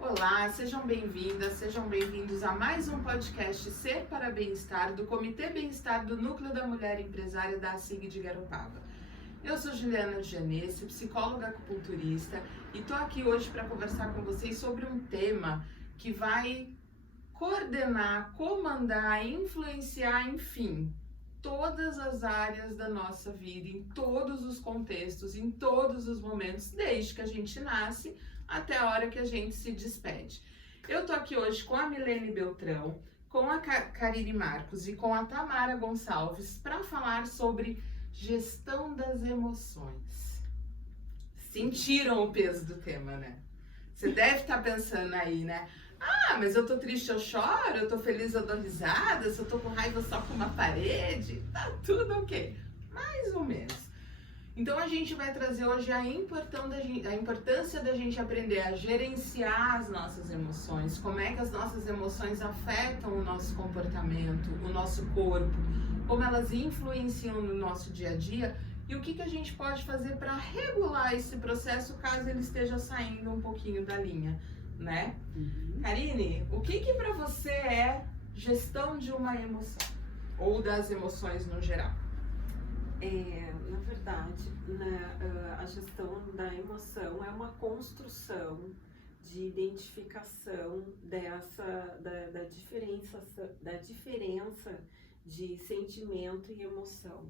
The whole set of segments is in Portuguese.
Olá, sejam bem-vindas, sejam bem-vindos a mais um podcast Ser para Bem-Estar, do Comitê Bem-Estar do Núcleo da Mulher Empresária da ASIG de Garopaba. Eu sou Juliana Gianese, psicóloga acupunturista, e estou aqui hoje para conversar com vocês sobre um tema que vai coordenar, comandar, influenciar, enfim, todas as áreas da nossa vida, em todos os contextos, em todos os momentos, desde que a gente nasce até a hora que a gente se despede. Eu tô aqui hoje com a Milene Beltrão, com a Karine Marcos e com a Tamara Gonçalves para falar sobre gestão das emoções. Sentiram o peso do tema, né? Você deve estar pensando aí, né? Ah, mas eu tô triste, eu choro, eu tô feliz, eu dou risada, se eu tô com raiva, eu soco uma parede, tá tudo ok. Mais ou menos. Então a gente vai trazer hoje a importância da gente aprender a gerenciar as nossas emoções, como é que as nossas emoções afetam o nosso comportamento, o nosso corpo, como elas influenciam no nosso dia a dia e o que a gente pode fazer para regular esse processo caso ele esteja saindo um pouquinho da linha, né? Karine, o que para você é gestão de uma emoção? Ou das emoções no geral? Na verdade, a gestão da emoção é uma construção de identificação da diferença de sentimento e emoção.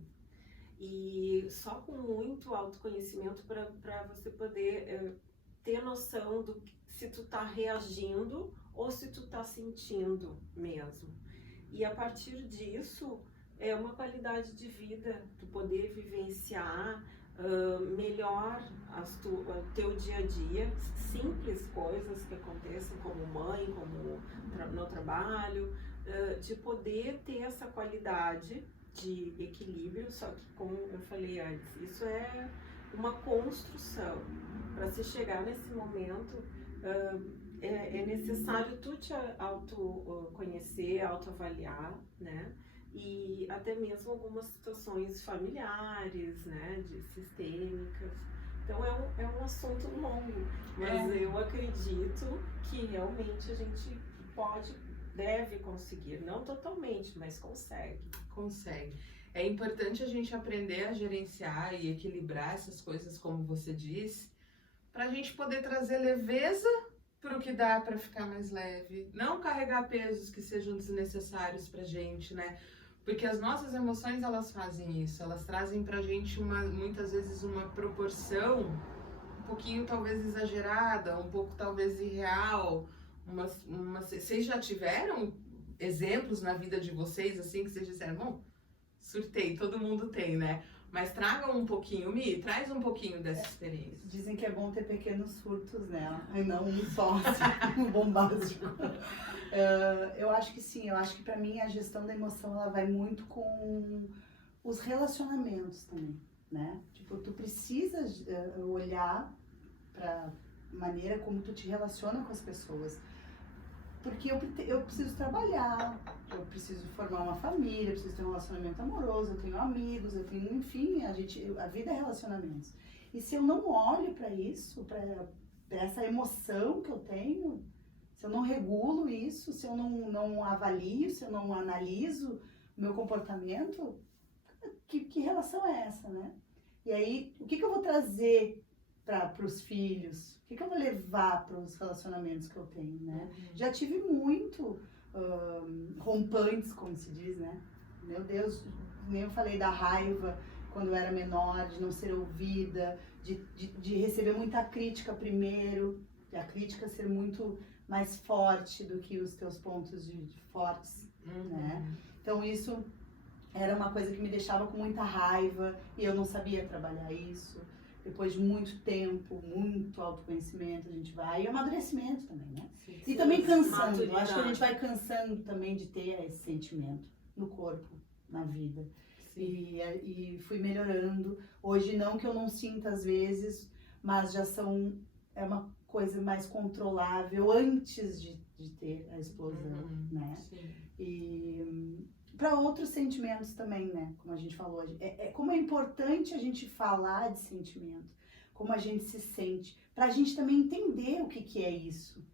E só com muito autoconhecimento para você poder ter noção do se tu tá reagindo ou se tu tá sentindo mesmo. E a partir disso, é uma qualidade de vida, tu poder vivenciar melhor o teu dia a dia, simples coisas que aconteçam como mãe, como no trabalho, de poder ter essa qualidade de equilíbrio, só que como eu falei antes, isso é uma construção. Para se chegar nesse momento, é necessário tu te autoconhecer, autoavaliar, né? E até mesmo algumas situações familiares, né, sistêmicas. Então é um assunto longo, mas eu acredito que realmente a gente deve conseguir, não totalmente, mas consegue. Consegue. É importante a gente aprender a gerenciar e equilibrar essas coisas, como você disse, para a gente poder trazer leveza para o que dá para ficar mais leve, não carregar pesos que sejam desnecessários para a gente, né? Porque as nossas emoções, elas fazem isso, elas trazem pra gente muitas vezes uma proporção um pouquinho talvez exagerada, um pouco talvez irreal. Vocês já tiveram exemplos na vida de vocês, assim, que vocês disseram, bom, surtei, todo mundo tem, né? Mas tragam um pouquinho, Mi, traz um pouquinho dessa experiência. Dizem que é bom ter pequenos surtos, né? E não um só, assim, um bombástico. Eu acho que sim, eu acho que pra mim a gestão da emoção, ela vai muito com os relacionamentos também, né? Tipo, tu precisa olhar pra maneira como tu te relaciona com as pessoas. Porque eu preciso trabalhar, eu preciso formar uma família, eu preciso ter um relacionamento amoroso, eu tenho amigos, eu tenho, enfim, a vida é relacionamentos. E se eu não olho para isso, para essa emoção que eu tenho, se eu não regulo isso, se eu não avalio, se eu não analiso o meu comportamento, que relação é essa, né? E aí, o que eu vou trazer para os filhos? O que eu vou levar para os relacionamentos que eu tenho, né? Já tive muito rompantes, como se diz, né? Meu Deus, nem eu falei da raiva quando eu era menor, de não ser ouvida, de receber muita crítica primeiro, de a crítica ser muito mais forte do que os teus pontos de fortes, né? Então isso era uma coisa que me deixava com muita raiva e eu não sabia trabalhar isso. Depois de muito tempo, muito autoconhecimento, a gente vai, e amadurecimento também, né? Sim, e também cansando, eu acho que a gente vai cansando também de ter esse sentimento no corpo, na vida. E fui melhorando. Hoje não que eu não sinta às vezes, mas já é uma coisa mais controlável antes de ter a explosão, né? Sim. E para outros sentimentos também, né? Como a gente falou hoje. Como é importante a gente falar de sentimento, como a gente se sente, para a gente também entender o que é isso,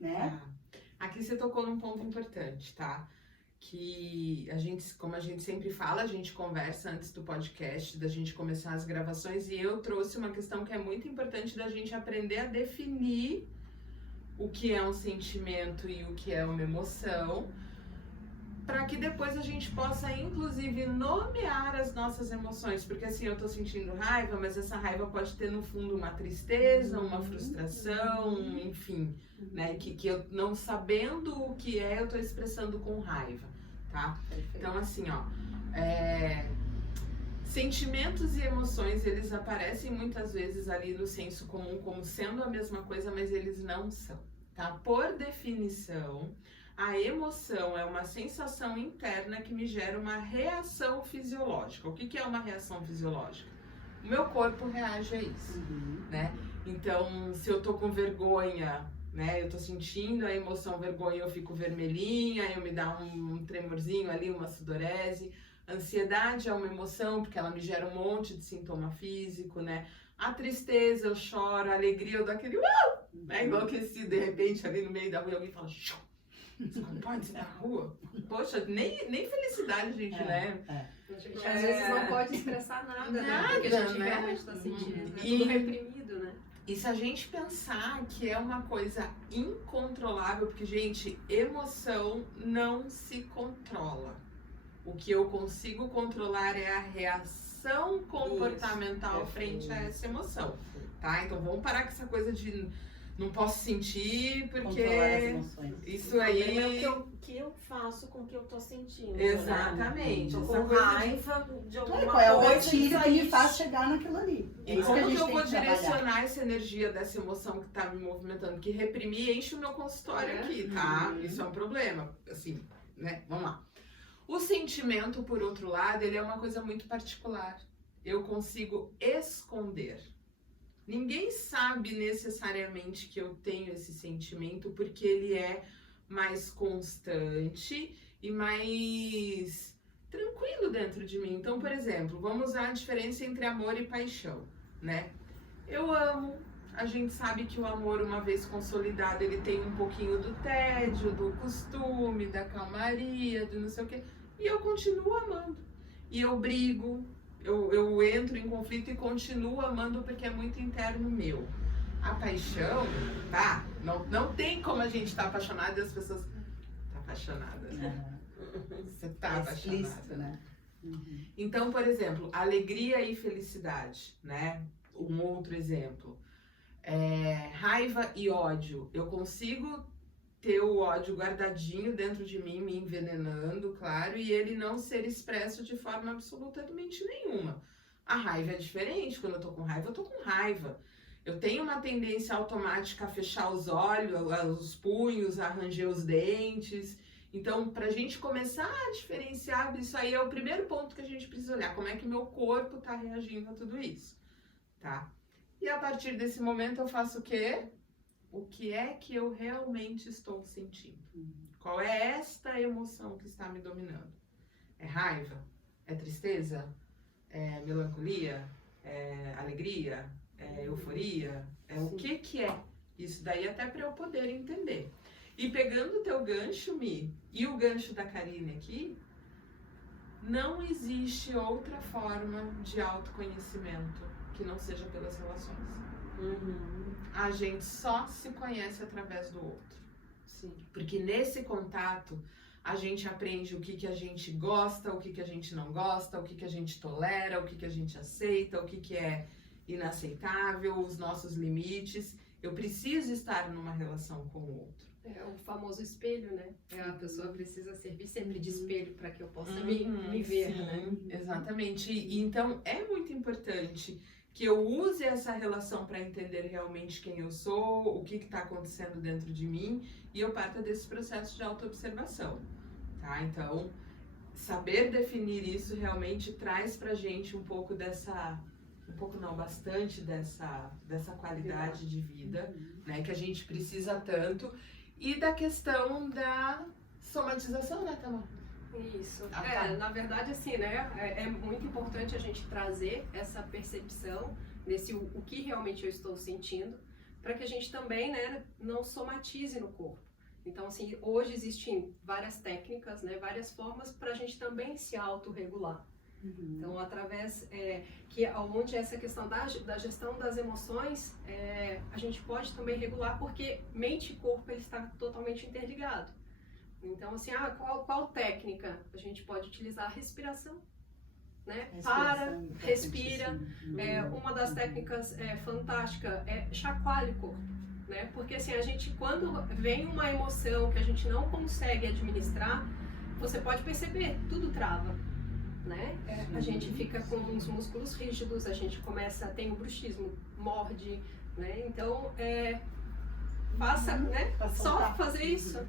né? Aqui você tocou num ponto importante, tá? Que a gente, como a gente sempre fala, a gente conversa antes do podcast, da gente começar as gravações, e eu trouxe uma questão que é muito importante da gente aprender a definir o que é um sentimento e o que é uma emoção, para que depois a gente possa, inclusive, nomear as nossas emoções. Porque assim, eu tô sentindo raiva, mas essa raiva pode ter no fundo uma tristeza, uma frustração, enfim, né? Que eu não sabendo o que é, eu tô expressando com raiva, tá? Então assim, ó, sentimentos e emoções, eles aparecem muitas vezes ali no senso comum como sendo a mesma coisa, mas eles não são, tá? Por definição, a emoção é uma sensação interna que me gera uma reação fisiológica. O que é uma reação fisiológica? O meu corpo reage a isso, né? Então, se eu tô com vergonha, né? Eu tô sentindo a emoção vergonha, eu fico vermelhinha, eu me dá um tremorzinho ali, uma sudorese. Ansiedade é uma emoção, porque ela me gera um monte de sintoma físico, né? A tristeza, eu choro, a alegria, eu dou aquele né? Enlouquecido, de repente, ali no meio da rua, alguém fala, shoo! Você não pode estar na rua? Poxa, nem felicidade, gente, né? A gente às vezes não pode expressar nada, né? Porque a gente né? realmente está sentindo, né? E- Tudo reprimido, né? E se a gente pensar que é uma coisa incontrolável, porque, gente, emoção não se controla. O que eu consigo controlar é a reação comportamental frente a essa emoção, tá? Então vamos parar com essa coisa de não posso sentir porque Controlar as emoções. isso O aí... problema é o que eu faço com o que eu tô sentindo. Exatamente. Né? Tô essa com coisa de- raiva de alguma Qual é o coisa. gatilho que me isso faz chegar naquilo ali? É E isso que como a que gente eu tem vou que trabalhar. direcionar essa energia dessa emoção que tá me movimentando? Que reprimir enche o meu consultório aqui, tá? Isso é um problema, assim, né? Vamos lá. O sentimento, por outro lado, ele é uma coisa muito particular. Eu consigo esconder. Ninguém sabe necessariamente que eu tenho esse sentimento, porque ele é mais constante e mais tranquilo dentro de mim. Então, por exemplo, vamos usar a diferença entre amor e paixão, né? Eu amo, a gente sabe que o amor, uma vez consolidado, ele tem um pouquinho do tédio, do costume, da calmaria, do não sei o quê, e eu continuo amando. E eu brigo, eu entro em conflito e continuo amando porque é muito interno meu. A paixão, tá? Não tem como a gente estar apaixonado e as pessoas... Tá apaixonada, né? Você tá É explícito, apaixonada. né? Então, por exemplo, alegria e felicidade, né? Um outro exemplo. Raiva e ódio. Eu consigo ter o ódio guardadinho dentro de mim, me envenenando, claro, e ele não ser expresso de forma absolutamente nenhuma. A raiva é diferente. Quando eu tô com raiva, eu tô com raiva. Eu tenho uma tendência automática a fechar os olhos, os punhos, a ranger os dentes. Então, pra gente começar a diferenciar, isso aí é o primeiro ponto que a gente precisa olhar. Como é que meu corpo tá reagindo a tudo isso, tá? E a partir desse momento eu faço o quê? O que é que eu realmente estou sentindo? Qual é esta emoção que está me dominando? É raiva? É tristeza? É melancolia? É alegria? É euforia? O que é? Isso daí até para eu poder entender. E pegando o teu gancho, Mi, e o gancho da Karine aqui, não existe outra forma de autoconhecimento que não seja pelas relações. A gente só se conhece através do outro. Sim. Porque nesse contato a gente aprende o que a gente gosta, o que a gente não gosta, o que a gente tolera, o que a gente aceita, o que é inaceitável, os nossos limites. Eu preciso estar numa relação com o outro. É o famoso espelho, né? A pessoa precisa servir sempre de espelho para que eu possa me ver, sim, né? Exatamente. E então é muito importante que eu use essa relação para entender realmente quem eu sou, o que está acontecendo dentro de mim, e eu parto desse processo de autoobservação, tá? Então, saber definir isso realmente traz pra gente um pouco dessa... Um pouco não, bastante dessa qualidade de vida, né? Que a gente precisa tanto. E da questão da somatização, né, Tamara? Isso. Tá. Na verdade, assim, né? É muito importante a gente trazer essa percepção desse o que realmente eu estou sentindo, para que a gente também, né, não somatize no corpo. Então, assim, hoje existem várias técnicas, né, várias formas para a gente também se autorregular. Então, através onde essa questão da gestão das emoções, a gente pode também regular, porque mente e corpo ele está totalmente interligado. Então, assim, qual técnica a gente pode utilizar? A respiração, né? Para, respira. Uma das técnicas fantásticas é chacoalhe o corpo, né? Porque, assim, a gente, quando vem uma emoção que a gente não consegue administrar, você pode perceber, tudo trava. Né? A gente fica com os músculos rígidos, a gente tem o bruxismo, morde, né? Então, faça, né? Só fazer isso,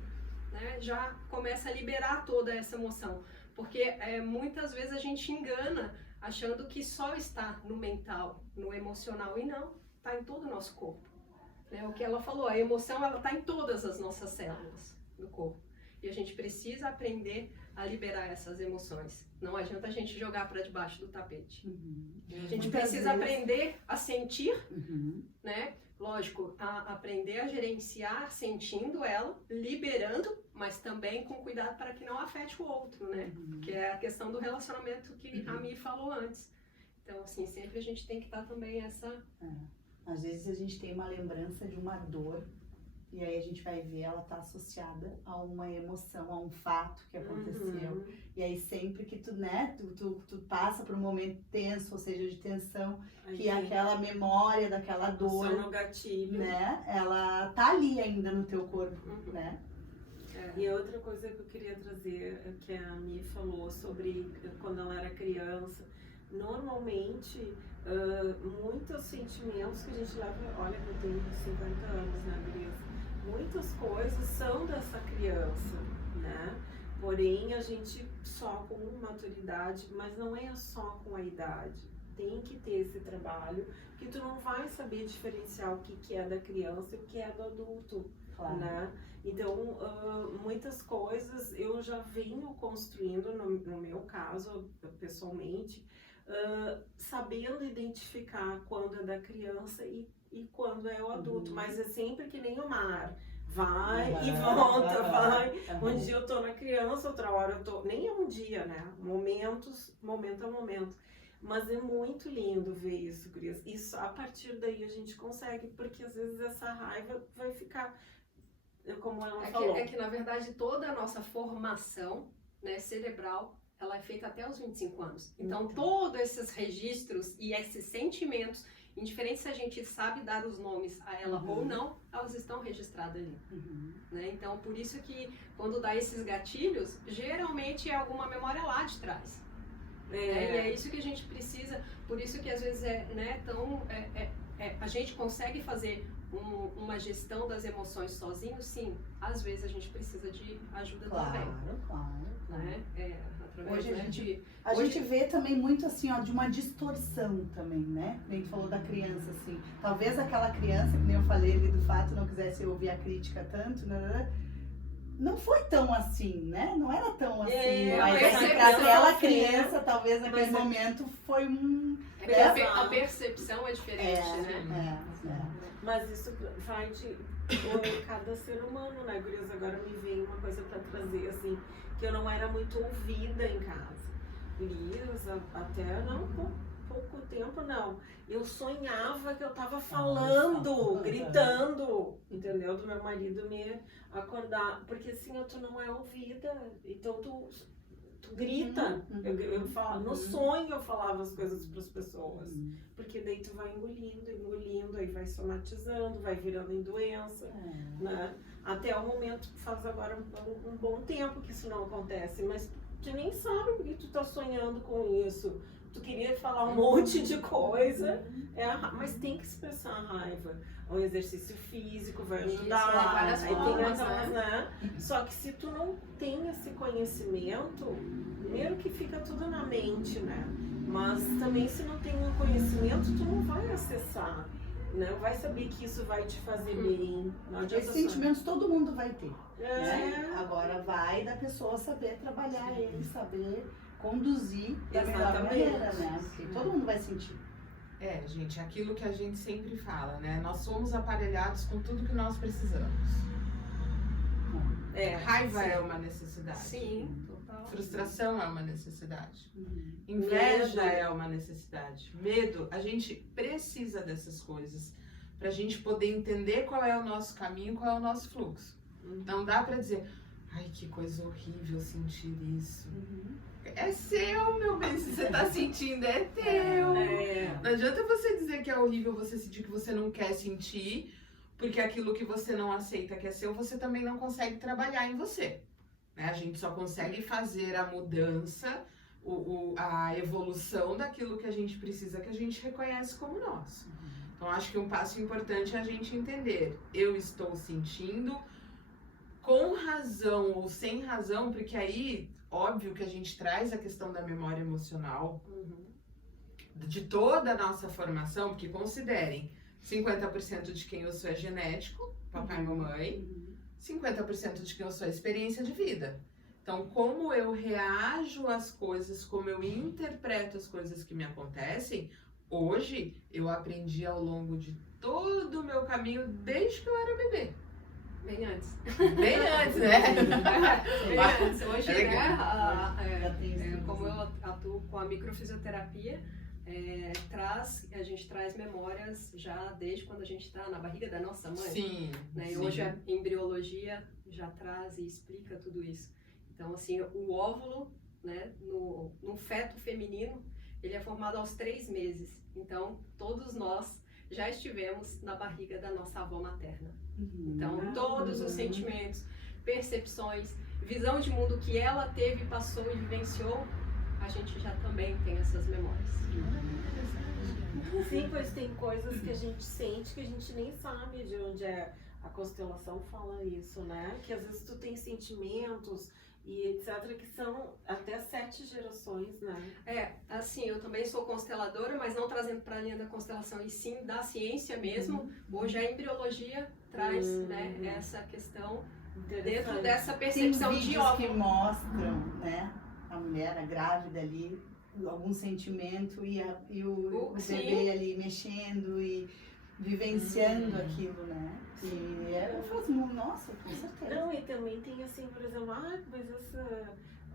né? Já começa a liberar toda essa emoção, porque muitas vezes a gente engana achando que só está no mental, no emocional, e não, está em todo o nosso corpo, né? O que ela falou, a emoção ela está em todas as nossas células do corpo, e a gente precisa aprender a liberar essas emoções. Não adianta a gente jogar para debaixo do tapete. A gente precisa aprender a sentir, né? Lógico, aprender a gerenciar sentindo ela, liberando, mas também com cuidado para que não afete o outro, né? Que é a questão do relacionamento que a Mi falou antes. Então, assim, sempre a gente tem que estar também Às vezes a gente tem uma lembrança de uma dor, e aí a gente vai ver ela tá associada a uma emoção, a um fato que aconteceu. E aí sempre que tu, né, tu passa por um momento tenso, ou seja, de tensão, que aquela memória daquela dor, no gatilho, né, ela tá ali ainda no teu corpo, né? E outra coisa que eu queria trazer, que a Mi falou sobre quando ela era criança, normalmente muitos sentimentos que a gente leva, olha que eu tenho 50 anos, né, Brisa? Muitas coisas são dessa criança, né? Porém, a gente só com maturidade, mas não é só com a idade. Tem que ter esse trabalho, que tu não vai saber diferenciar o que é da criança e o que é do adulto, né? Então, muitas coisas eu já venho construindo, no meu caso, pessoalmente, sabendo identificar quando é da criança e quando é o adulto, mas é sempre que nem o mar, vai e volta, vai. Um dia eu tô na criança, outra hora eu tô, nem é um dia, né? Momento a momento. Mas é muito lindo ver isso, Cris. Isso, a partir daí a gente consegue, porque às vezes essa raiva vai ficar, como ela falou. É que na verdade toda a nossa formação, né, cerebral, ela é feita até os 25 anos. Então todos esses registros e esses sentimentos, indiferente se a gente sabe dar os nomes a ela ou não, elas estão registradas ali. Né? Então, por isso que quando dá esses gatilhos, geralmente é alguma memória lá de trás. E é isso que a gente precisa, por isso que às vezes a gente consegue fazer uma gestão das emoções sozinho, sim. Às vezes a gente precisa de ajuda também. Claro. Né? Hoje a gente vê também muito assim, ó, de uma distorção também, né? A gente falou da criança, assim. Talvez aquela criança, que nem eu falei ali do fato, não quisesse ouvir a crítica tanto, né? Não foi tão assim, né? Não era tão assim. Mas para aquela criança, talvez naquele momento foi um... A percepção é diferente, né? Mas isso vai de cada ser humano, né, Gurias? Agora me veio uma coisa para trazer, assim, que eu não era muito ouvida em casa. Gurias, até não, pouco tempo não. Eu sonhava que eu tava falando, gritando, entendeu? Do meu marido me acordar. Porque assim, tu não é ouvida, então tu grita. Eu falo, no sonho eu falava as coisas para as pessoas. Porque daí tu vai engolindo, aí vai somatizando, vai virando em doença, né? Até o momento, faz agora um bom tempo que isso não acontece, mas tu nem sabe porque tu tá sonhando com isso. Tu queria falar um monte de coisa, mas tem que expressar a raiva. O exercício físico vai ajudar, isso, aí tem outras, né? Só que se tu não tem esse conhecimento, primeiro que fica tudo na mente, né? Mas também se não tem um conhecimento, tu não vai acessar, né? Não vai saber que isso vai te fazer bem. Esses sentimentos todo mundo vai ter, né? Agora vai da pessoa saber trabalhar ele, saber conduzir da melhor maneira, né? Porque todo mundo vai sentir. Gente, aquilo que a gente sempre fala, né? Nós somos aparelhados com tudo que nós precisamos. Raiva sim. é uma necessidade. Sim, total. Frustração é uma necessidade. Uhum. Inveja Medo. é uma necessidade. Medo, a gente precisa dessas coisas pra gente poder entender qual é o nosso caminho, qual é o nosso fluxo. Não dá pra dizer, ai, que coisa horrível sentir isso. É seu, meu bem, se você tá sentindo, é teu. Não adianta você dizer que é horrível você sentir que você não quer sentir, porque aquilo que você não aceita que é seu, você também não consegue trabalhar em você. Né? A gente só consegue fazer a mudança, a evolução daquilo que a gente precisa, que a gente reconhece como nosso. Então, acho que um passo importante é a gente entender, eu estou sentindo com razão ou sem razão, porque aí, óbvio que a gente traz a questão da memória emocional, de toda a nossa formação, porque considerem, 50% de quem eu sou é genético, papai e mamãe, 50% de quem eu sou é experiência de vida. Então, como eu reajo às coisas, como eu interpreto as coisas que me acontecem, hoje eu aprendi ao longo de todo o meu caminho, desde que eu era bebê. Bem antes. Bem antes, né? Bem antes. Hoje, Já tem isso. como eu atuo com a microfisioterapia, a gente traz memórias já desde quando a gente está na barriga da nossa mãe. Sim. Né? E sim. hoje a embriologia já traz e explica tudo isso. Então, assim, o óvulo, né, no feto feminino, ele é formado aos 3 meses. Então, todos nós já estivemos na barriga da nossa avó materna. Então, todos os sentimentos, percepções, visão de mundo que ela teve, passou e vivenciou, a gente já também tem essas memórias. Sim, pois tem coisas que a gente sente que a gente nem sabe de onde é. A constelação fala isso, né? Que às vezes tu tem sentimentos e etc, que são até 7 gerações, né? Assim, eu também sou consteladora, mas não trazendo para a linha da constelação, e sim da ciência mesmo. Hoje a embriologia traz né, essa questão dentro dessa percepção Tem de vídeos que óvulo. mostram, né, a mulher, a grávida ali, algum sentimento e o bebê ali mexendo e vivenciando aquilo, né? E eu falo, nossa, com certeza. Não, e também tem assim, por exemplo, mas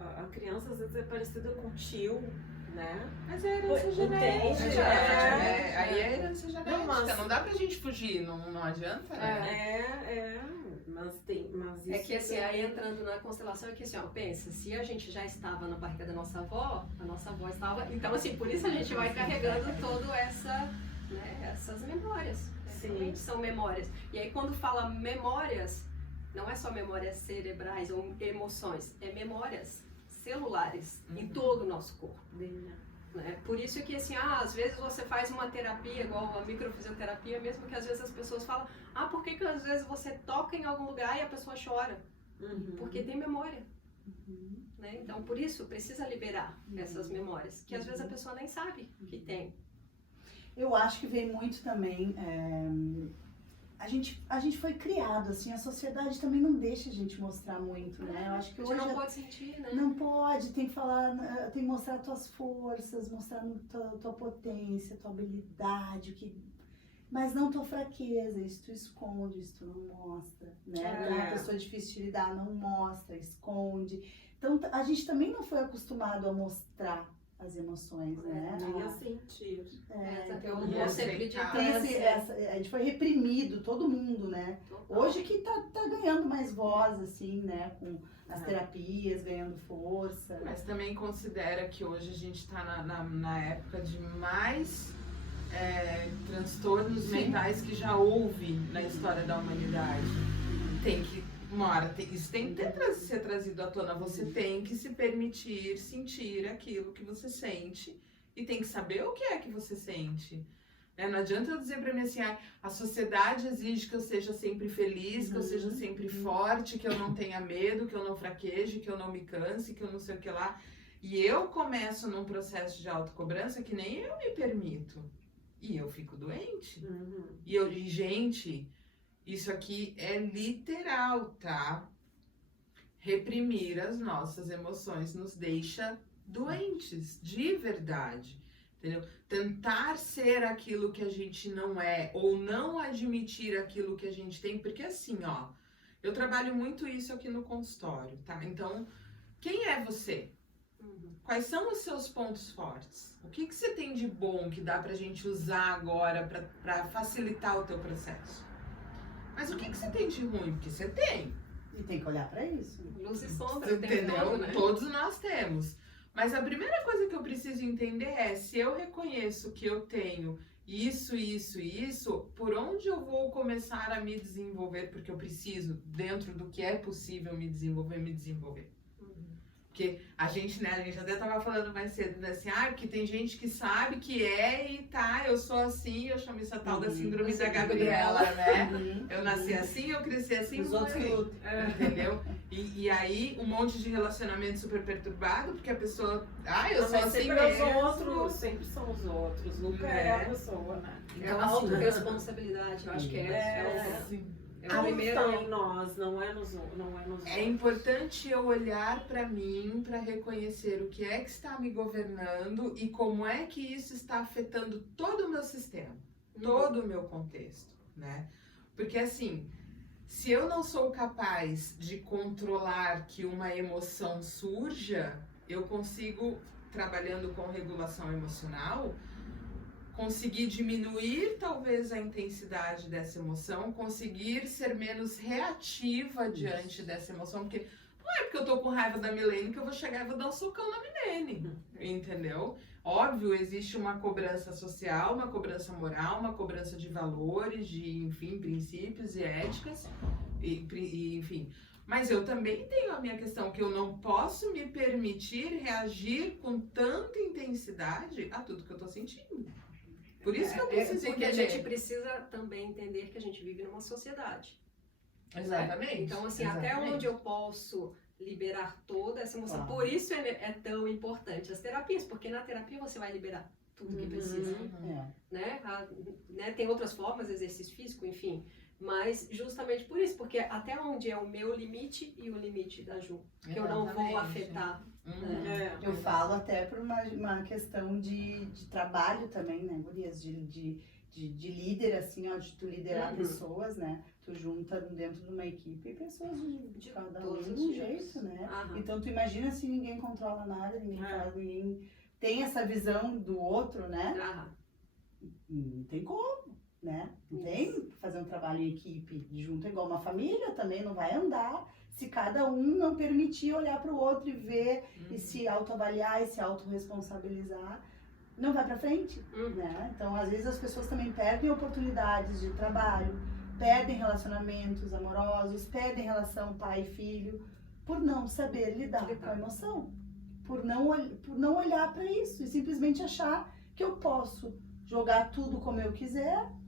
a criança às vezes é parecida com o tio, né? Mas é herança genética. Entende? Aí é herança genética. Não dá pra gente fugir, não adianta, né? Mas isso É que assim, aí entrando na constelação, é que assim, ó, pensa, se a gente já estava na barriga da nossa avó, a nossa avó estava. Então, assim, por isso a gente vai carregando toda essas memórias. Realmente são memórias. E aí, quando fala memórias, não é só memórias cerebrais ou emoções, é memórias celulares em todo o nosso corpo. Né? Por isso que assim, às vezes você faz uma terapia igual a microfisioterapia, mesmo que às vezes as pessoas falam, por que às vezes você toca em algum lugar e a pessoa chora? Porque tem memória. Né? Então, por isso, precisa liberar essas memórias, que às vezes a pessoa nem sabe que tem. Eu acho que vem muito também, a gente foi criado, assim, a sociedade também não deixa a gente mostrar muito, né? Eu acho que hoje não pode sentir, né? não pode, tem que falar, tem que mostrar tuas forças, mostrar tua potência, tua habilidade, mas não tua fraqueza, isso tu esconde, isso tu não mostra, né? Então, uma pessoa difícil de lidar não mostra, esconde. Então, a gente também não foi acostumado a mostrar as emoções, né? Nem a sentir. Eu sempre digo a gente foi reprimido, todo mundo, né? Hoje que tá ganhando mais voz, assim, né? Com as terapias, ganhando força. Mas também considera que hoje a gente tá na época de mais transtornos mentais que já houve na história da humanidade. Isso tem que ser trazido à tona. Você tem que se permitir sentir aquilo que você sente e tem que saber o que é que você sente. Não adianta eu dizer pra mim assim, a sociedade exige que eu seja sempre feliz, que eu seja sempre forte, que eu não tenha medo, que eu não fraqueje, que eu não me canse, que eu não sei o que lá. E eu começo num processo de autocobrança que nem eu me permito. E eu fico doente. E gente... Isso aqui é literal, tá? Reprimir as nossas emoções nos deixa doentes, de verdade. entendeu? Tentar ser aquilo que a gente não é, ou não admitir aquilo que a gente tem, porque assim, ó, eu trabalho muito isso aqui no consultório, tá? Então, quem é você? Quais são os seus pontos fortes? O que você tem de bom que dá pra gente usar agora pra facilitar o teu processo? Mas o que você tem de ruim? Porque você tem. E tem que olhar pra isso. Luz e sombra, Entendeu? né? Todos nós temos. Mas a primeira coisa que eu preciso entender é, se eu reconheço que eu tenho isso, isso e isso, por onde eu vou começar a me desenvolver? Porque eu preciso, dentro do que é possível me desenvolver. Porque a gente até tava falando mais cedo, né, assim, que tem gente que sabe que é e tá, eu sou assim, eu chamo isso a tal da síndrome da Gabriela, né? Eu nasci assim, eu cresci assim, Os outros lutam. entendeu? E aí, um monte de relacionamento super perturbado, porque a pessoa, eu sou Mas assim sempre mesmo. os outros, sempre são os outros, nunca é a pessoa, né? É a autorresponsabilidade, eu acho que é o primeiro. Está em nós, não é nos outros. É importante eu olhar para mim, para reconhecer o que é que está me governando e como é que isso está afetando todo o meu sistema, todo o meu contexto, né? Porque assim, se eu não sou capaz de controlar que uma emoção surja, eu consigo, trabalhando com regulação emocional, conseguir diminuir talvez a intensidade dessa emoção, conseguir ser menos reativa diante dessa emoção, porque não é porque eu tô com raiva da Milene que eu vou chegar e vou dar um socão na Milene, entendeu? Óbvio, existe uma cobrança social, uma cobrança moral, uma cobrança de valores, de, enfim, princípios e éticas, e enfim... Mas eu também tenho a minha questão que eu não posso me permitir reagir com tanta intensidade a tudo que eu tô sentindo. Por isso que eu preciso porque entender. a gente precisa também entender que a gente vive numa sociedade. Exatamente. Né? Então, assim, Exatamente. até onde eu posso liberar toda essa emoção. Por isso é tão importante as terapias, porque na terapia você vai liberar tudo que precisa. Né? Tem outras formas, exercício físico, enfim. Mas justamente por isso, porque até onde é o meu limite e o limite da Ju, que eu não vou afetar. Né? Eu falo até por uma questão de trabalho também, né, gurias? De líder, assim, ó, de tu liderar pessoas, né? Tu junta dentro de uma equipe pessoas de cada um de um jeito, né? Então tu imagina se ninguém controla nada, ninguém faz, ninguém tem essa visão do outro, né? Não tem como. Né? Não tem fazer um trabalho em equipe junto, igual uma família também não vai andar se cada um não permitir olhar para o outro e ver e se autoavaliar e se autorresponsabilizar, não vai para frente, né? Então às vezes as pessoas também perdem oportunidades de trabalho, perdem relacionamentos amorosos, perdem relação pai e filho por não saber lidar com a emoção, por não olhar para isso e simplesmente achar que eu posso jogar tudo como eu quiser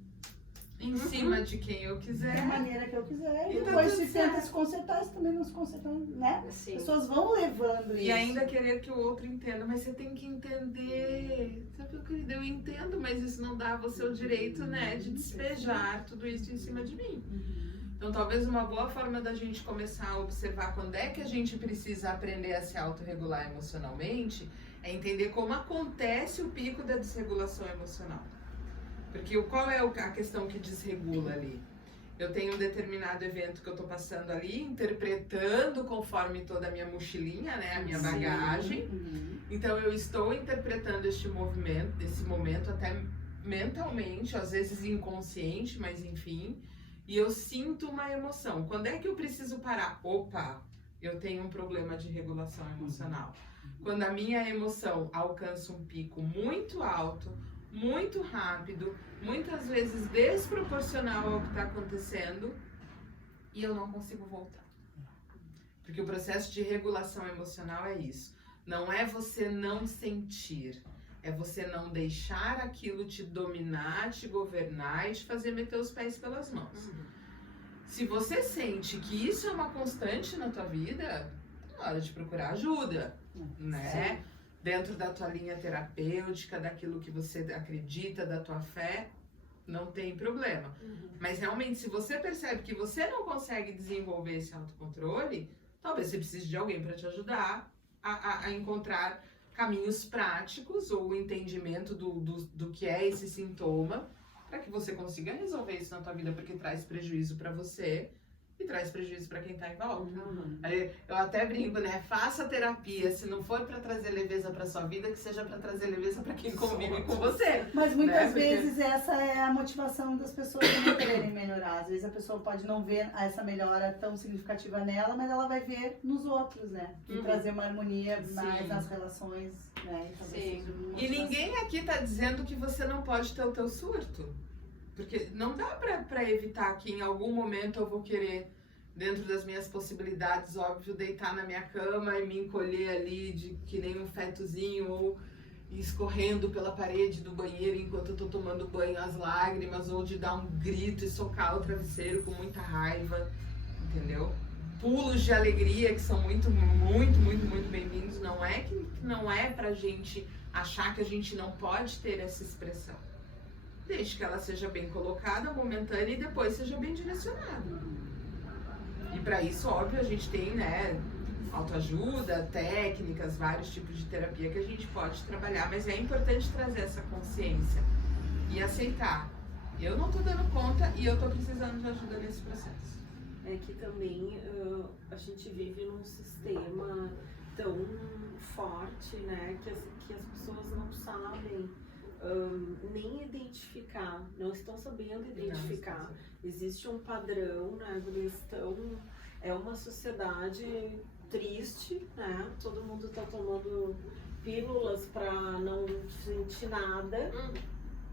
em cima de quem eu quiser, da maneira que eu quiser, e tá depois tudo se tenta certo. se consertar, se também não se consertar, né? Sim. As pessoas vão levando isso. E ainda querer que o outro entenda, mas você tem que entender, sabe, querido, eu entendo, mas isso não dá você o direito, né, de despejar tudo isso em cima de mim. Então talvez uma boa forma da gente começar a observar quando é que a gente precisa aprender a se autorregular emocionalmente é entender como acontece o pico da desregulação emocional. Porque qual é a questão que desregula ali? Eu tenho um determinado evento que eu tô passando ali, interpretando conforme toda a minha mochilinha, né, a minha bagagem. Então eu estou interpretando esse momento até mentalmente, às vezes inconsciente, mas enfim. E eu sinto uma emoção. Quando é que eu preciso parar? Opa, eu tenho um problema de regulação emocional. Quando a minha emoção alcança um pico muito alto, muito rápido, muitas vezes desproporcional ao que está acontecendo e eu não consigo voltar. Porque o processo de regulação emocional é isso. Não é você não sentir, é você não deixar aquilo te dominar, te governar e te fazer meter os pés pelas mãos. Se você sente que isso é uma constante na tua vida, é hora de procurar ajuda, né? Sim. Dentro da tua linha terapêutica, daquilo que você acredita, da tua fé, não tem problema. Mas realmente, se você percebe que você não consegue desenvolver esse autocontrole, talvez você precise de alguém para te ajudar a encontrar caminhos práticos ou o entendimento do que é esse sintoma para que você consiga resolver isso na tua vida, porque traz prejuízo para você e traz prejuízo para quem tá em volta. Aí, eu até brinco, né? Faça terapia, se não for para trazer leveza para sua vida, que seja para trazer leveza para quem convive com você. Mas muitas Né? Porque- vezes essa é a motivação das pessoas que não quererem melhorar. Às vezes a pessoa pode não ver essa melhora tão significativa nela, mas ela vai ver nos outros, né? E trazer uma harmonia mais Sim. nas relações, né? E talvez Sim. seja uma E motivação. ninguém aqui tá dizendo que você não pode ter o teu surto. Porque não dá pra evitar que em algum momento eu vou querer, dentro das minhas possibilidades, óbvio, deitar na minha cama e me encolher ali de que nem um fetozinho ou ir escorrendo pela parede do banheiro enquanto eu tô tomando banho as lágrimas, ou de dar um grito e socar o travesseiro com muita raiva, entendeu? Pulos de alegria que são muito bem-vindos. Não é pra gente achar que a gente não pode ter essa expressão. Desde que ela seja bem colocada, momentânea e depois seja bem direcionada. E para isso, óbvio, a gente tem, né, autoajuda, técnicas, vários tipos de terapia que a gente pode trabalhar, mas é importante trazer essa consciência e aceitar. Eu não tô dando conta e eu tô precisando de ajuda nesse processo. É que também a gente vive num sistema tão forte, né, que as pessoas não sabem nem identificar, não estão sabendo identificar. Existe um padrão, né, é uma sociedade triste, né, todo mundo está tomando pílulas para não sentir nada,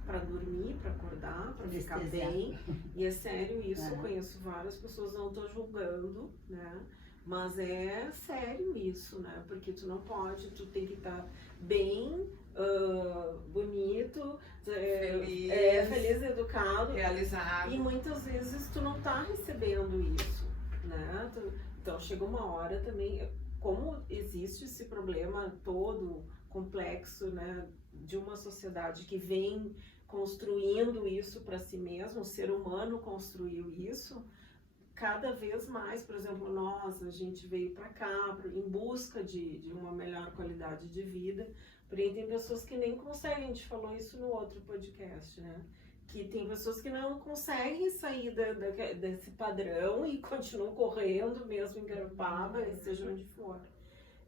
para dormir, para acordar, para ficar Anestesia. bem. E é sério isso, É. eu conheço várias pessoas, não tô julgando, né? Mas é sério isso, né? Porque tu não pode, tu tem que estar bem, bonito, feliz, educado. Realizado. E muitas vezes tu não tá recebendo isso, né? Então chega uma hora também, como existe esse problema todo complexo, né? De uma sociedade que vem construindo isso para si mesmo, o ser humano construiu isso, cada vez mais, por exemplo, a gente veio para cá em busca de uma melhor qualidade de vida, porém tem pessoas que nem conseguem, a gente falou isso no outro podcast, né? Que tem pessoas que não conseguem sair desse padrão e continuam correndo mesmo em Garopaba, seja onde for.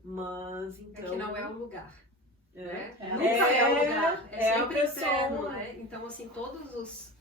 Mas então... É que não é o lugar. Né? É. Nunca é o lugar, é a sempre pessoa. interno, né? Então, assim, todos os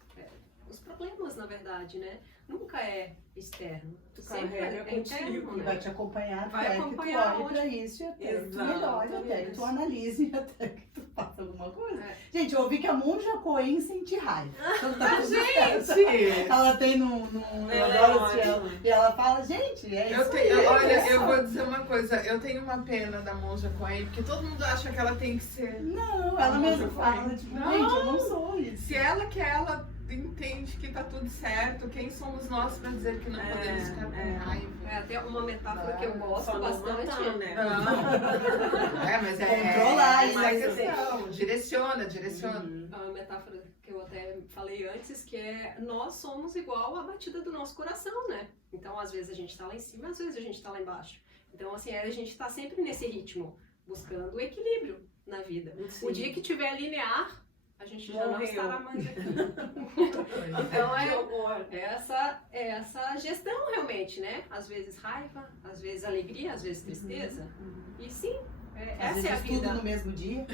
problemas, na verdade, né? Nunca é externo. Tu Sempre carrega é interno, contigo, Que né? vai te acompanhar Vai até acompanhar que tu olhe pra onde- isso e até que tu melhore, até que tu Exatamente. analise, até que tu faça alguma coisa. É. Gente, eu ouvi que a Monja Coen sente raiva. Então tá tudo certo. Gente! Ela tem no Ela é adoro assistir ela. ótima. E ela fala, gente, é isso aí. Olha, eu vou dizer uma coisa, eu tenho uma pena da Monja Coen, porque todo mundo acha que ela tem que ser. Não, A ela mesma Monja fala, Coen. tipo, Não. gente, eu não sou isso. Se ela quer, ela entende que tá tudo certo, quem somos nós pra dizer que não podemos ficar com raiva? É até uma metáfora que eu gosto Só não bastante. matar, né? Não. Mas é. Controlar é isso. uma questão. Direciona. A metáfora que eu até falei antes, que é nós somos igual a batida do nosso coração, né? Então, às vezes a gente tá lá em cima, às vezes a gente tá lá embaixo. Então, assim, a gente tá sempre nesse ritmo, buscando o equilíbrio na vida. Sim. O dia que tiver linear, a gente já não Morreu. estará mais aqui. Então, Então, Que horror. essa gestão realmente, né? Às vezes raiva, às vezes alegria, às vezes tristeza. E sim, Às essa é a vezes tudo vida. no mesmo dia.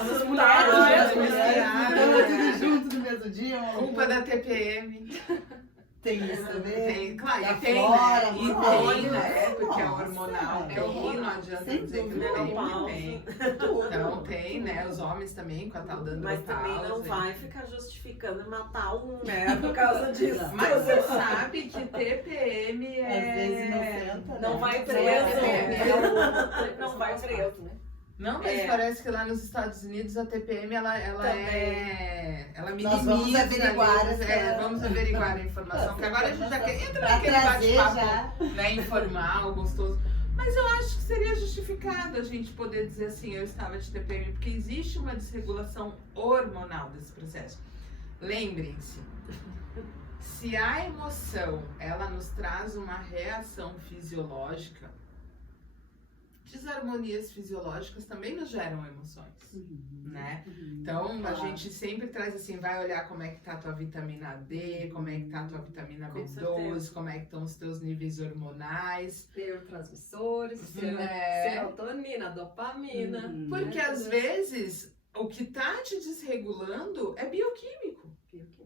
As mulheres, mulheres, Então, tudo junto no mesmo dia. uma culpa loucura. da TPM. Tem isso também. Tem, claro, Da e tem, flora, né? E hormônio, tem, né? Porque é nossa, hormonal. é Tem, hormonal. não adianta Sem dizer que dúvida. não tem, Menopausa. tem. Tudo. Então tem, né? Os homens também com a tal da Mas também não andropausa. vai ficar justificando e matar um, né? Por causa disso. Mas você sabe que TPM é. Às vezes inocenta, Não né? vai Não é preso. TPM. Não vai preso. né? Não, mas É. parece que lá nos Estados Unidos a TPM ela minimiza. Nós vamos averiguar ali, essa- vamos averiguar a informação. Que agora a gente já entra Pra naquele trazer bate-papo, já. né, informal, gostoso. Mas eu acho que seria justificado a gente poder dizer assim, eu estava de TPM, porque existe uma desregulação hormonal desse processo. Lembrem-se, se a emoção ela nos traz uma reação fisiológica, desarmonias fisiológicas também nos geram emoções, né? Então, a Claro. gente sempre traz assim, vai olhar como é que tá a tua vitamina D, como é que tá a tua vitamina Com B12, certeza. como é que estão os teus níveis hormonais. Neurotransmissores, serotonina, dopamina. Uhum. Porque Né? às Tudo vezes o que tá te desregulando é bioquímico. isso.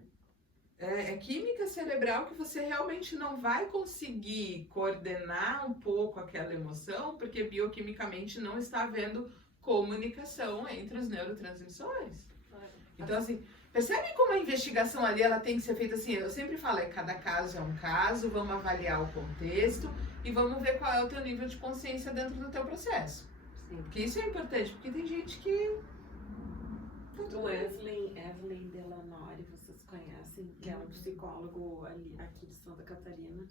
É química cerebral que você realmente não vai conseguir coordenar um pouco aquela emoção, porque bioquimicamente não está havendo comunicação entre os neurotransmissores. Então, assim, percebe como a investigação ali ela tem que ser feita assim? Eu sempre falo, cada caso é um caso, vamos avaliar o contexto e vamos ver qual é o teu nível de consciência dentro do teu processo. Sim. Porque isso é importante, porque tem gente que... O Evelyn Delannoy, vocês conhecem, que é um psicólogo ali, aqui de Santa Catarina.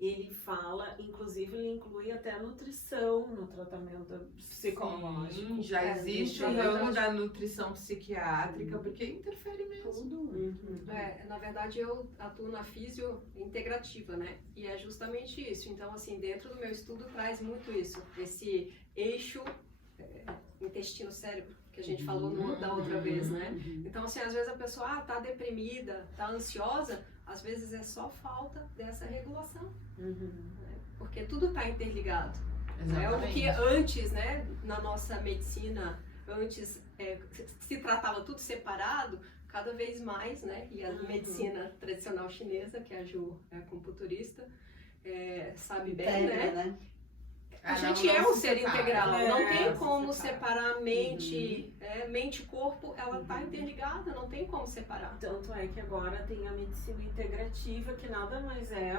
Ele fala, inclusive ele inclui até a nutrição no tratamento psicológico. Sim, já existe o é ramo verdade. da nutrição psiquiátrica, porque interfere mesmo. Tudo. Uhum. Na verdade, eu atuo na fisio integrativa, né? E é justamente isso. Então, assim, dentro do meu estudo traz muito isso. Esse eixo intestino-cérebro, que a gente falou da outra vez, né? Então, assim, às vezes a pessoa tá deprimida, tá ansiosa, às vezes é só falta dessa regulação, Uhum. né? Porque tudo tá interligado. Né? O que Exatamente. antes, né, na nossa medicina, antes se tratava tudo separado, cada vez mais, né, e a medicina tradicional chinesa, que a Ju é acupunturista, sabe bem, né? A gente é um ser integral, não tem como separar mente, mente e corpo, ela tá interligada, não tem como separar. Tanto é que agora tem a medicina integrativa, que nada mais é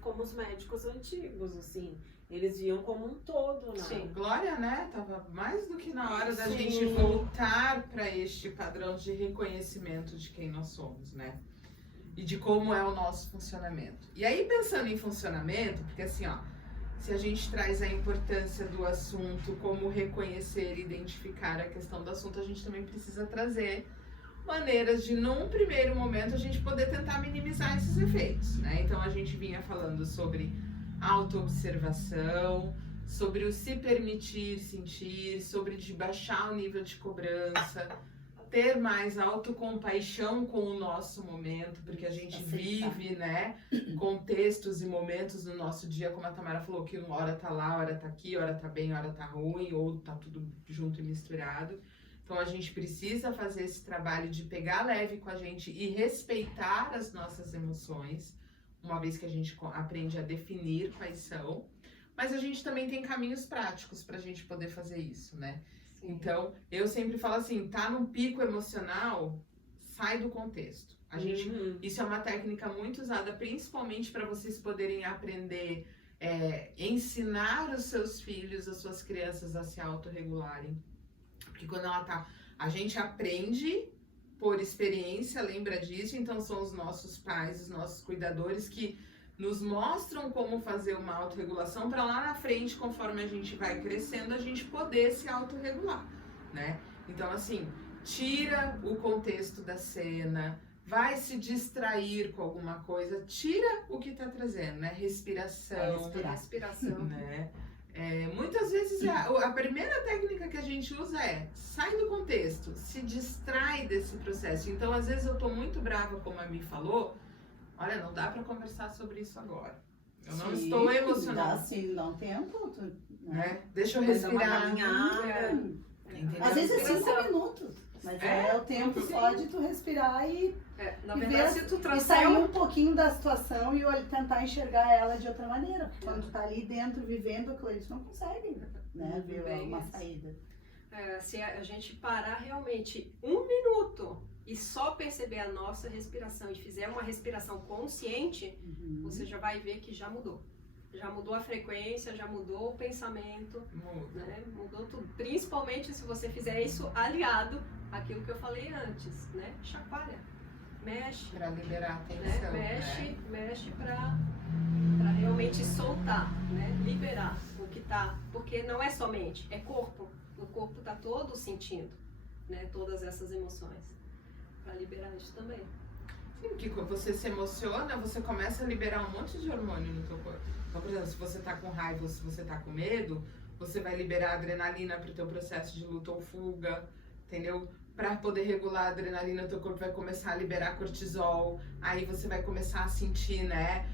como os médicos antigos, assim. Eles viam como um todo, né? Sim. Glória, né? Tava mais do que na hora da Sim. gente voltar para este padrão de reconhecimento de quem nós somos, né? E de como é o nosso funcionamento. E aí, pensando em funcionamento, porque assim, ó, se a gente traz a importância do assunto, como reconhecer e identificar a questão do assunto, a gente também precisa trazer maneiras de, num primeiro momento, a gente poder tentar minimizar esses efeitos, né? Então, a gente vinha falando sobre autoobservação, sobre o se permitir sentir, sobre de baixar o nível de cobrança, ter mais autocompaixão com o nosso momento, porque a gente vive, né, contextos e momentos no nosso dia, como a Tamara falou, que uma hora tá lá, hora tá aqui, hora tá bem, hora tá ruim, ou tá tudo junto e misturado. Então a gente precisa fazer esse trabalho de pegar leve com a gente e respeitar as nossas emoções, uma vez que a gente aprende a definir quais são, mas a gente também tem caminhos práticos pra gente poder fazer isso, né? Então, eu sempre falo assim, tá num pico emocional, sai do contexto. A gente, isso é uma técnica muito usada, principalmente para vocês poderem aprender, ensinar os seus filhos, as suas crianças a se autorregularem. Porque quando ela tá, a gente aprende por experiência, lembra disso, então são os nossos pais, os nossos cuidadores que nos mostram como fazer uma autorregulação para lá na frente, conforme a gente vai crescendo, a gente poder se autorregular, né? Então, assim, tira o contexto da cena, vai se distrair com alguma coisa, tira o que tá trazendo, né? Respiração, Respiração. né? Muitas vezes a primeira técnica que a gente usa sai do contexto, se distrai desse processo. Então, às vezes eu tô muito brava, como a Mi falou, olha, não dá pra conversar sobre isso agora. Eu não estou emocionada. Sim, dá um tempo, Né? Deixa eu Fazer uma respirar. caminhada. Entendeu? Às vezes é 5 Respiração. minutos, mas é o tempo só de tu respirar e Na E verdade, ver- se tu sair trouxer um pouquinho da situação e tentar enxergar ela de outra maneira. Quando tu tá ali dentro vivendo aquilo, ali, tu não consegue, né, ver Bem uma isso. saída. se a gente parar realmente 1 minuto e só perceber a nossa respiração e fizer uma respiração consciente, você já vai ver que já mudou. Já mudou a frequência, já mudou o pensamento, Muda. né? Mudou tudo. Principalmente se você fizer isso aliado àquilo que eu falei antes, né? Chacoalha, mexe, Pra liberar a né? tensão, Mexe para realmente soltar, né? Liberar o que tá, porque não é só mente, é corpo. O corpo tá todo sentindo, né? Todas essas emoções. Para liberar isso também. Sim, porque quando você se emociona, você começa a liberar um monte de hormônio no teu corpo. Então, por exemplo, se você tá com raiva ou se você tá com medo, você vai liberar adrenalina para o teu processo de luta ou fuga, entendeu? Para poder regular a adrenalina, o teu corpo vai começar a liberar cortisol, aí você vai começar a sentir, né,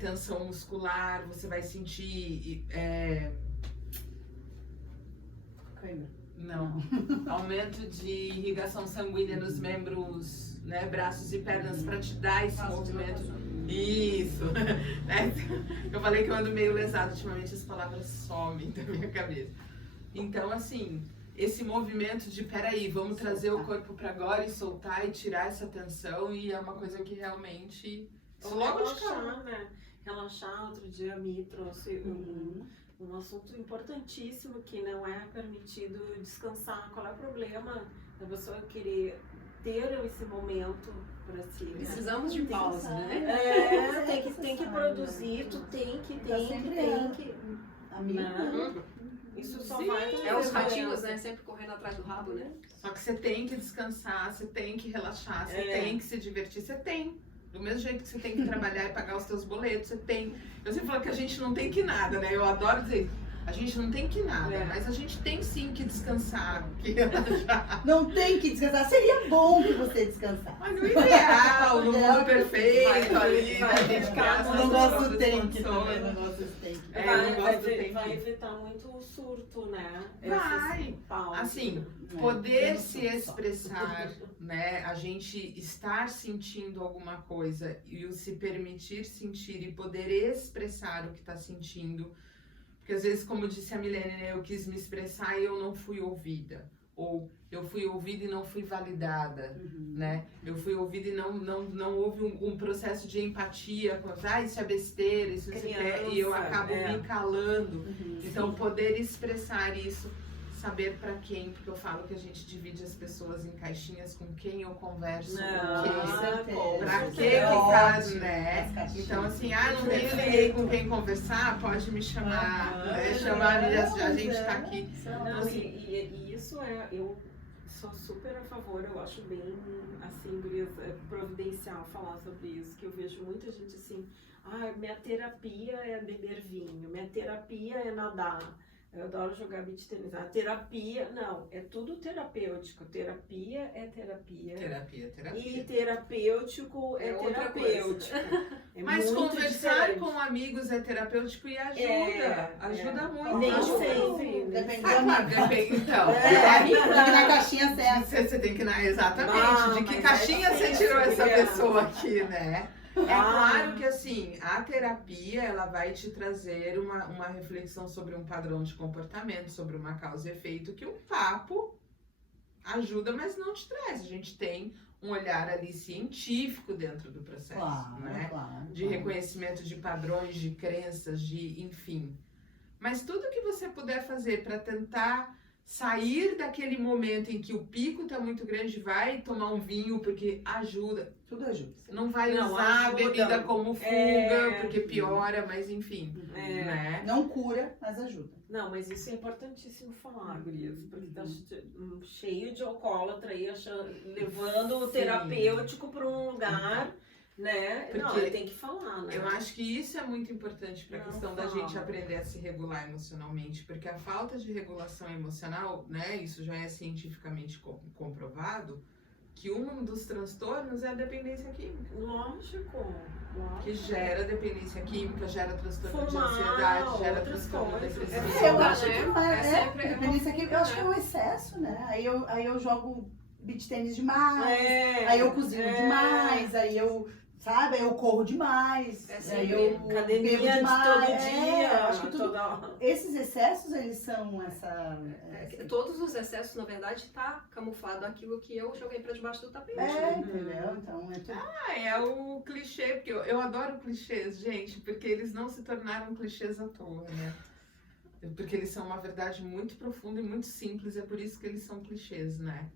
tensão muscular, você vai sentir... Não, aumento de irrigação sanguínea nos membros, né, braços e pernas, para te dar esse movimento. Isso! Né? Eu falei que eu ando meio lesada ultimamente, as palavras somem da minha cabeça. Então, assim, esse movimento de peraí, vamos trazer o corpo para agora e soltar e tirar essa tensão, e é uma coisa que realmente... Logo relaxar, né? Relaxar, outro dia a Mi trouxe um assunto importantíssimo que não é permitido descansar. Qual é o problema da pessoa querer ter esse momento para si? Né? Precisamos de pausa, né? Tem que produzir, tu tem que. Amigo. Isso só vai... Os ratinhos, né? Sempre correndo atrás do rabo, né? Só que você tem que descansar, você tem que relaxar, você tem que se divertir, você tem. Do mesmo jeito que você tem que trabalhar e pagar os seus boletos, você tem. Eu sempre falo que a gente não tem que nada, né? Eu adoro dizer, a gente não tem que nada, mas a gente tem sim que descansar, que relaxar. Não tem que descansar, seria bom que você descansasse. Mas no ideal, no mundo perfeito ali, a gente gasta não gosto do tem que também, não gosto do tem que. Vai evitar muito o surto, né? Vai. Assim, poder se expressar, né? A gente estar sentindo alguma coisa e o se permitir sentir e poder expressar o que está sentindo. Porque às vezes, como disse a Milene, né, eu quis me expressar e eu não fui ouvida. Ou eu fui ouvida e não fui validada, né? Eu fui ouvida e não houve um processo de empatia. Isso é besteira, isso é... E eu acabo me calando. Então, poder expressar isso, saber pra quem, porque eu falo que a gente divide as pessoas em caixinhas com quem eu converso, pra que caso, né? Então, assim, não tenho ninguém com quem conversar, pode me chamar, né? Chamar, a gente tá aqui. Não, e isso eu sou super a favor, eu acho bem, assim, providencial falar sobre isso, que eu vejo muita gente assim, minha terapia é beber vinho, minha terapia é nadar. Eu adoro jogar beach tennis. A terapia, não, é tudo terapêutico. Terapia é terapia. Terapia. E terapêutico é terapêutico. Mas conversar com amigos é terapêutico e ajuda muito. Nem sempre. Depende do amigo. Então, na caixinha certa. Você tem que ir exatamente. De que caixinha você tirou essa pessoa aqui, né? É claro que, assim, a terapia, ela vai te trazer uma reflexão sobre um padrão de comportamento, sobre uma causa e efeito, que um papo ajuda, mas não te traz. A gente tem um olhar ali científico dentro do processo, né? De reconhecimento de padrões, de crenças, enfim. Mas tudo que você puder fazer para tentar sair daquele momento em que o pico está muito grande, vai tomar um vinho, porque ajuda. Tudo ajuda. Não vai usar a bebida como fuga, porque piora, mas enfim. Né? Não cura, mas ajuda. Não, mas isso é importantíssimo falar, gurias, porque tá cheio de alcoólatra aí, levando o terapêutico para um lugar... Né? Porque tem que falar, né? Eu acho que isso é muito importante para a questão da gente aprender a se regular emocionalmente, porque a falta de regulação emocional, né, isso já é cientificamente comprovado, que um dos transtornos é a dependência química. Lógico. Que gera dependência química, gera transtorno de ansiedade, gera transtorno depressivo. Eu acho que não dependência química, eu acho que é um excesso, né? Aí eu jogo beach tênis demais, aí eu cozinho demais, aí eu... Sabe? Eu corro demais, eu bebo demais. Todo dia. Acho que esses excessos, eles são Todos os excessos, na verdade, tá camuflado aquilo que eu joguei pra debaixo do tapete. Entendeu? Então, é tudo... é o clichê, porque eu adoro clichês, gente, porque eles não se tornaram clichês à toa, né? Porque eles são uma verdade muito profunda e muito simples, é por isso que eles são clichês, né?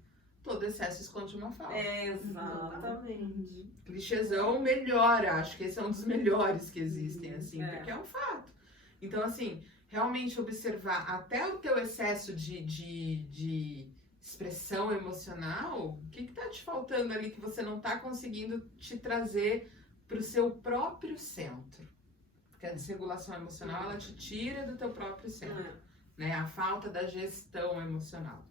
Todo excesso esconde uma falta. Exatamente. Clichêzão melhora, acho que esse é um dos melhores que existem, assim, porque é um fato. Então, assim, realmente observar até o teu excesso de expressão emocional, o que tá te faltando ali que você não tá conseguindo te trazer pro seu próprio centro. Porque a desregulação emocional, ela te tira do teu próprio centro, né? A falta da gestão emocional,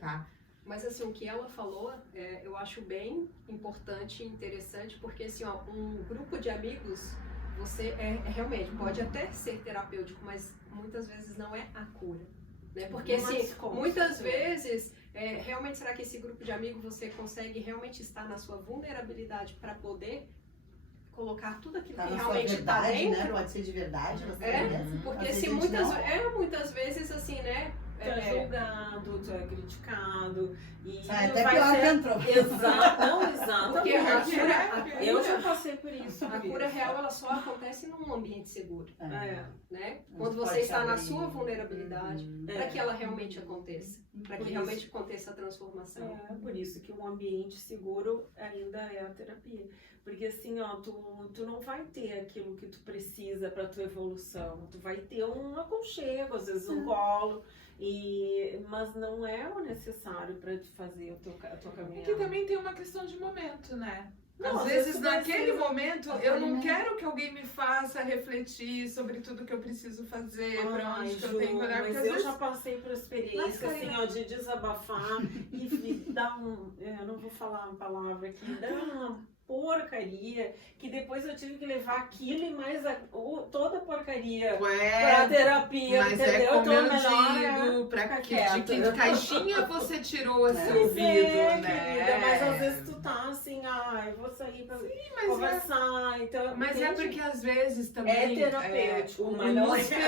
tá? Mas assim, o que ela falou, eu acho bem importante e interessante, porque assim, ó, um grupo de amigos, você realmente pode até ser terapêutico, mas muitas vezes não é a cura, né? Porque assim, muitas vezes, realmente será que esse grupo de amigos você consegue realmente estar na sua vulnerabilidade para poder colocar tudo aquilo que realmente está dentro? Né? Pode ser de verdade. Porque se muitas vezes assim, né? Tu é julgado, tu é criticado. E até pior que entrou. Exato. Porque eu já passei por isso. A cura real, ela só acontece num ambiente seguro. Né? Quando você está na sua vulnerabilidade, para que ela realmente aconteça. Para que realmente aconteça a transformação. Por isso que um ambiente seguro ainda é a terapia. Porque assim, ó, tu não vai ter aquilo que tu precisa para tua evolução. Tu vai ter um aconchego, às vezes um colo. Mas não é o necessário para te fazer a tua caminhada. E que também tem uma questão de momento, né? Não, às vezes naquele momento eu não quero que alguém me faça refletir sobre tudo que eu preciso fazer, pra onde que eu tenho que olhar. Mas eu já passei por experiência assim, ó, de desabafar e dar eu não vou falar uma palavra aqui, dar uma porcaria, que depois eu tive que levar aquilo e mais toda a porcaria pra terapia, mas entendeu? É como eu digo, de que caixinha você tirou esse ouvido, né? Querida, mas às vezes tu tá assim, eu vou sair pra conversar, então... Mas entende? É porque às vezes também... É terapêutico, mas não é tem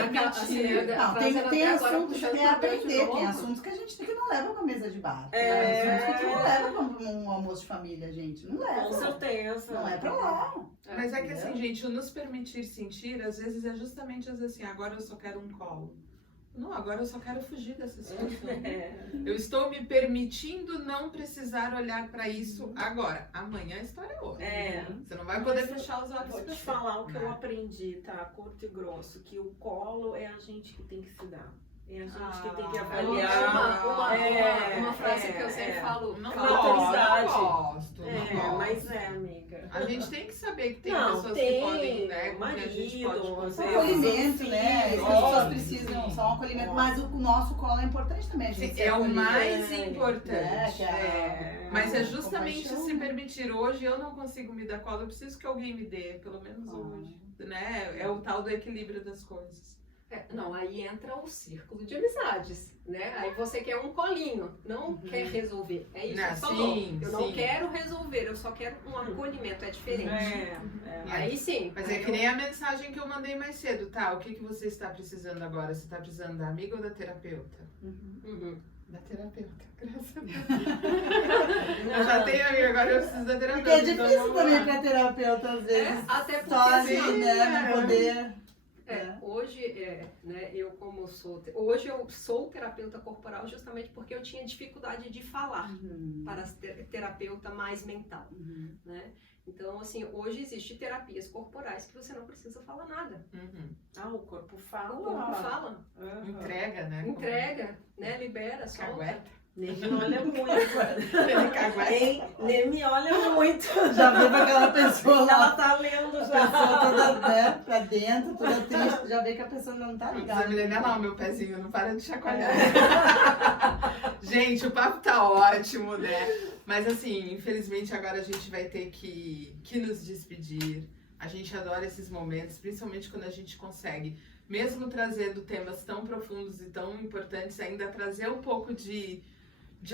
assuntos que é aprender, tem assuntos que a gente que não leva pra mesa de bar. Tem assuntos que tu não leva pra um almoço de família, gente. Não leva. Com certeza. Não é pra lá. Mas é que assim, gente, o nos permitir sentir, às vezes é justamente assim, agora eu só quero um colo. Não, agora eu só quero fugir dessa situação. Eu estou me permitindo não precisar olhar pra isso agora. Amanhã a história é outra. Você não vai poder fechar os olhos. Vou te falar o que eu aprendi, tá? Curto e grosso, que o colo é a gente que tem que se dar. É a gente que tem que avaliar. Uma frase que eu sempre falo. Não gosto. Mas amiga. A gente tem que saber que tem pessoas que podem, né? Com que a gente pode acolhimento, né? As pessoas precisam, só um acolhimento. Mas o nosso colo é importante também. A gente é o mais importante. Mas é justamente se permitir. Hoje eu não consigo me dar colo, eu preciso que alguém me dê, pelo menos hoje. Né? É o tal do equilíbrio das coisas. Não, aí entra o círculo de amizades, né? Aí você quer um colinho, não quer resolver. É isso que você falou. Eu não quero resolver, eu só quero um acolhimento, é diferente. Aí sim. Mas é que nem a mensagem que eu mandei mais cedo, tá? O que você está precisando agora? Você está precisando da amiga ou da terapeuta? Da terapeuta, graças a Deus. Eu já tenho amiga, agora eu preciso da terapeuta. Porque é difícil também pra terapeuta, às vezes. Até porque só assim, né? Não poder... Hoje, né, hoje eu sou terapeuta corporal justamente porque eu tinha dificuldade de falar para terapeuta mais mental, né? Então, assim, hoje existem terapias corporais que você não precisa falar nada. O corpo fala. O corpo fala. Entrega, né? Entrega, né? Libera, solta. Nem me olha muito. Nem me olha muito. Já viu aquela pessoa lá. Ela tá lendo já. A pessoa toda pra dentro, toda triste. Já vê que a pessoa não tá ligada. Não precisa me não, meu pezinho. Não para de chacoalhar. Gente, o papo tá ótimo, né? Mas assim, infelizmente agora a gente vai ter que nos despedir. A gente adora esses momentos, principalmente quando a gente consegue, mesmo trazendo temas tão profundos e tão importantes, ainda trazer um pouco de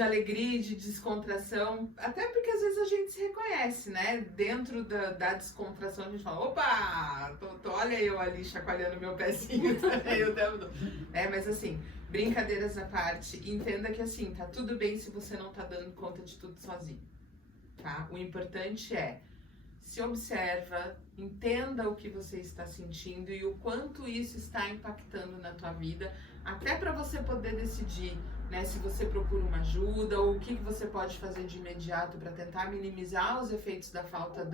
alegria, de descontração, até porque às vezes a gente se reconhece, né? Dentro da descontração a gente fala, opa, olha eu ali chacoalhando meu pezinho também o tempo todo. Mas assim, brincadeiras à parte, entenda que assim, tá tudo bem se você não tá dando conta de tudo sozinho, tá? O importante é se observa, entenda o que você está sentindo e o quanto isso está impactando na tua vida, até para você poder decidir, né, se você procura uma ajuda ou o que você pode fazer de imediato para tentar minimizar os efeitos da falta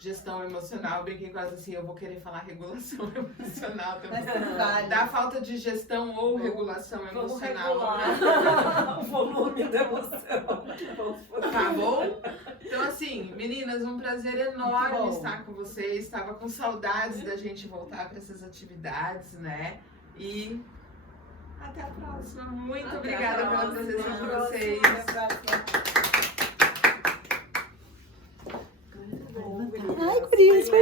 gestão emocional, brinquei quase assim, eu vou querer falar regulação emocional também. Mas tudo vale. Da falta de gestão ou regulação Vamos emocional. Né? regular o volume da emoção. Tá bom? Então, assim, meninas, um prazer enorme Bom. estar com vocês. Estava com saudades da gente voltar para essas atividades, né? E até a próxima. Muito Até a obrigada pela próxima. presença de Até a vocês. Até a próxima. Ai, Ai, Cris, foi